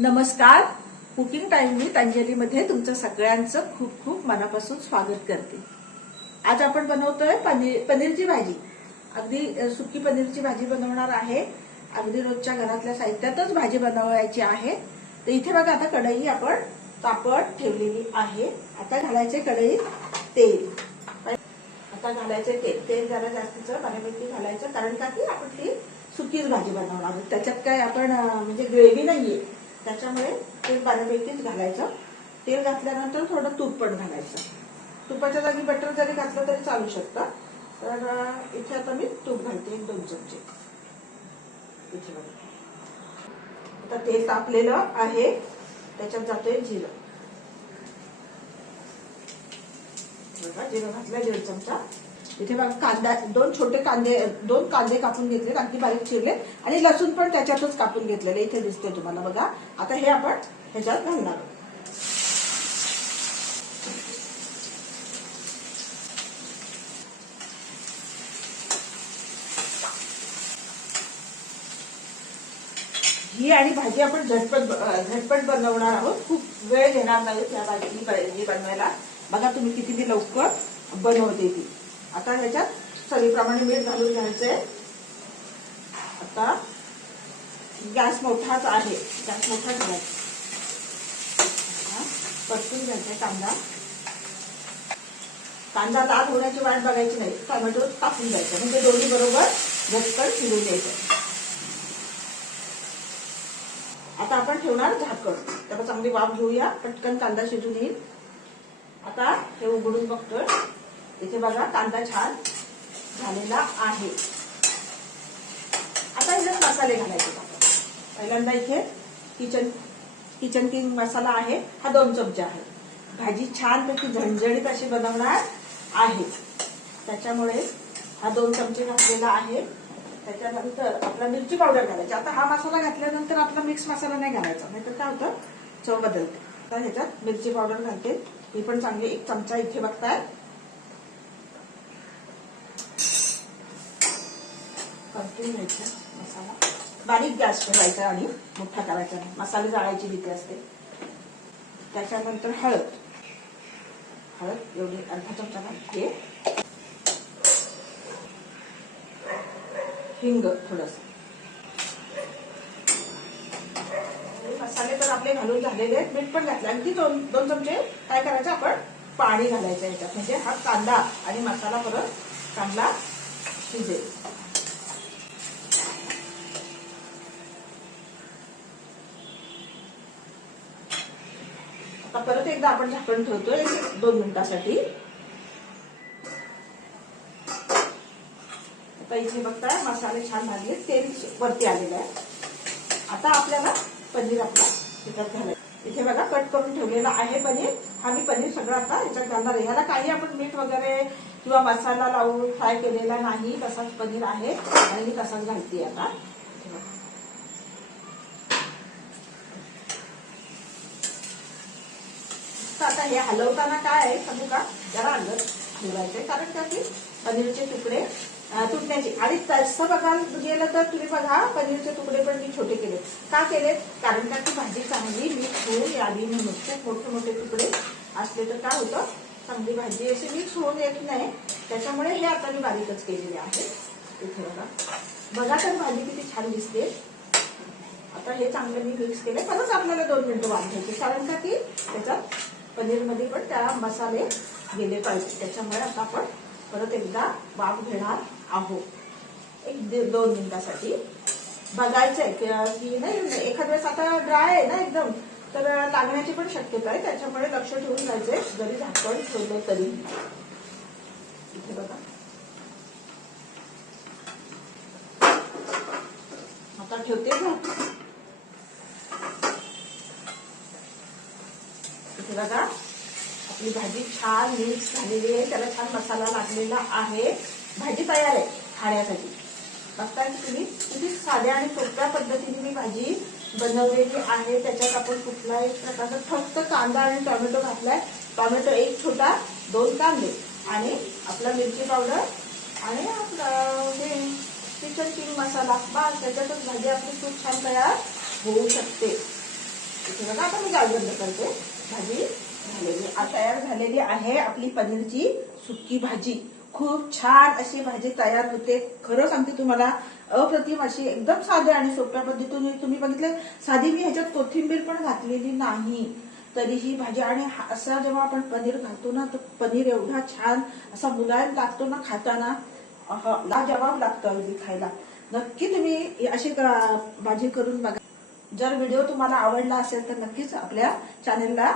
नमस्कार. Cooking time with अंजलीमध्ये तुमचं सगळ्यांचं खूप खूप मनापासून स्वागत करते. आज आपण बनवतोय पनीर पनीरची भाजी. अगदी सुकी पनीरची भाजी बनवणार आहे. अगदी रोजच्या घरातल्या साहित्यातच भाजी बनवायची आहे. तर इथे बघा आता कढई आपण तापट ठेवलेली आहे. आता घालायचे कढईत तेल. आता घालायचे तेल. तेल जरा जास्तीचं बऱ्यापैकी घालायचं. कारण का की आपण ती सुकीच भाजी बनवणार आहोत. त्याच्यात काय आपण म्हणजे ग्रेव्ही नाहीये. त्याच्यामुळे तेल बऱ्यापैकीच घालायचं. तेल घातल्यानंतर थोडं तूप पण घालायचं. तुपाच्या जागी बटर जरी घातलं तरी चालू शकतं. तर इथे आता मी तूप घालते एक दोन चमचे. इथे बघा. आता तेल तापलेलं आहे. त्याच्यात जातोय जिरं. बघा जिरं घातलं दीड चमचा. इथे बघा कांदा दोन छोटे कांदे दोन कांदे कापून घेतले अगदी बारीक चिरले आणि लसूण पण त्याच्यातच कापून घेतलेले इथे दिसते तुम्हाला बघा. आता हे आपण ह्याच्यात घालणार आहोत. ही आणि भाजी आपण झटपट झटपट बनवणार आहोत. खूप वेळ घेणार नाही त्या भाजी बनवायला. बघा तुम्ही किती ती लवकर बनवते ती. आता ह्याच्यात चवीप्रमाणे मीठ घालून घ्यायचंय. आता गॅस मोठाच आहे. गॅस मोठा ठेवायचा. परतून घ्यायचा कांदा. कांदा दात होण्याची वाट बघायची नाही. टोमॅटो टाकून द्यायचं म्हणजे दोन्ही बरोबर झटकन शिरून द्यायचं आता आपण ठेवणार झाकण. त्याला चांगली वाफ घेऊया. पटकन कांदा शिजून येईल. आता हे उघडून बघतोय. इथे बघा कांदा छान झालेला आहे. आता ह्याच्यात मसाले घालायचे. पहिल्यांदा इथे किचन किचन किंग मसाला आहे. हा दोन चमचे आहे. भाजी छानपैकी झणझणीत अशी बनवणार आहे. त्याच्यामुळे हा दोन चमचे घातलेला आहे. त्याच्यानंतर आपला मिरची पावडर घालायची. आता हा मसाला घातल्यानंतर आपला मिक्स मसाला नाही घालायचा. नाहीतर काय होतं? चव बदलते. तर ह्याच्यात मिरची पावडर घालते. ही पण चांगली एक चमचा इथे बघताय. परतून घ्यायचा मसाला. बारीक गॅस ठेवायचा आणि मोठा करायचा. मसाले जाळायची भीती असते. त्याच्यानंतर हळद. हळद एवढी अर्धा चमचा हे हिंग थोडस. मसाले तर आपले घालून झालेले आहेत. मीठ पण घातलं. आणखी दोन दोन चमचे काय करायचं? आपण पाणी घालायचं याच्यात. म्हणजे हा कांदा आणि मसाला परत चांगला शिजेल. आता परत एकदा आपण झाकण ठेवतोय दोन मिनिटासाठी. आता इथे बघताय मसाले छान भाजले तेल वरती आलेलं आहे. आता आपल्याला पनीर आपला त्याच्यात घालायचं. इथे बघा कट करून ठेवलेला आहे पनीर. हा मी पनीर सगळं आता याच्यात घालणार आहे. ह्याला काही आपण मीठ वगैरे किंवा मसाला लावून फ्राय केलेला नाही तसाच पनीर आहे. आणि मी तसाच घालते आता इथे बघा. तर आता हे हलवताना काय आहे? सांगू का? जरा अंदर हलवायचंय कारण का की पनीरचे तुकडे तुटण्याचे. आणि तसं बघाल गेलं तर तुम्ही बघा पनीरचे तुकडे पण मी छोटे केले का केले कारण का ती भाजी चांगली मिक्स होऊन यावी म्हणून. खूप मोठे मोठे तुकडे असले तर काय होतं? चांगली भाजी अशी मिक्स होऊन येत नाही. त्याच्यामुळे हे आता मी बारीकच केलेले आहे. इथे बघा. बघा तर भाजी किती छान दिसते. आता हे चांगलं मी मिक्स केले परत आपल्याला दोन मिनिटं वाट कारण का की त्याच्यात पनीरमध्ये पण त्या मसाले गेले पाहिजे. त्याच्यामुळे आता आपण परत एकदा वाफ घेणार आहोत. एक दीड दोन मिनिटासाठी. बघायचंय की- की नाही एखाद्या वेळेस आता ड्राय आहे ना एकदम तर लागण्याची पण शक्यता आहे. त्याच्यामुळे लक्ष ठेवून जायचंय. जरी झाकण ठेवलं तरी. इथे बघा. आता ठेवते ना. बघा. आपली भाजी छान मिक्स झालेली आहे. त्याला छान मसाला लागलेला आहे. भाजी तयार आहे खाण्यासाठी. बघताय तुम्ही किती साध्या आणि सोप्या पद्धतीने मी भाजी बनवलेली आहे. त्याच्यात आपण कुठलाही प्रकारचा फक्त कांदा आणि टोमॅटो घातलाय. टोमॅटो एक छोटा दोन कांदे आणि आपला मिरची पावडर आणि आपलं हे किचन किंग मसाला. बस त्याच्यातच भाजी आपली खूप छान तयार होऊ शकते. इथे बघा आता मी गाजर करते भाजी झालेली. तयार झालेली आहे आपली पनीरची सुकी भाजी. खूप छान अशी भाजी तयार होते. खरं सांगते तुम्हाला अप्रतिम अशी एकदम साध्या आणि सोप्या पद्धतीने तुम्ही बघितलं साधी मी ह्याच्यात कोथिंबीर पण घातलेली नाही. तरी ही भाजी आणि असा जेव्हा आपण पनीर घालतो ना तर पनीर एवढा छान असा मुलायम लागतो ना खाताना. अहा, लाजवाब लागतो अगदी खायला. नक्की तुम्ही अशी भाजी करून बघा. जर व्हिडिओ तुम्हाला आवडला असेल तर नक्कीच आपल्या चॅनेलला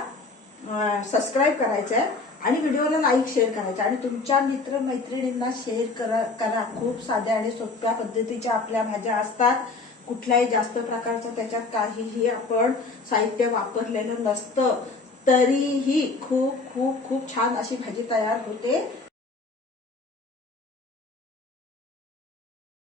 सबस्क्राईब करायचं आहे आणि व्हिडिओला लाईक शेअर करायचं आणि तुमच्या मित्र मैत्रिणींना शेअर करा करा. खूप साध्या आणि सोप्या पद्धतीच्या आपल्या भाज्या असतात. कुठल्याही जास्त प्रकारचं त्याच्यात काहीही आपण साहित्य वापरलेलं नसतं. तरीही खूप खूप खूप छान अशी भाजी तयार होते.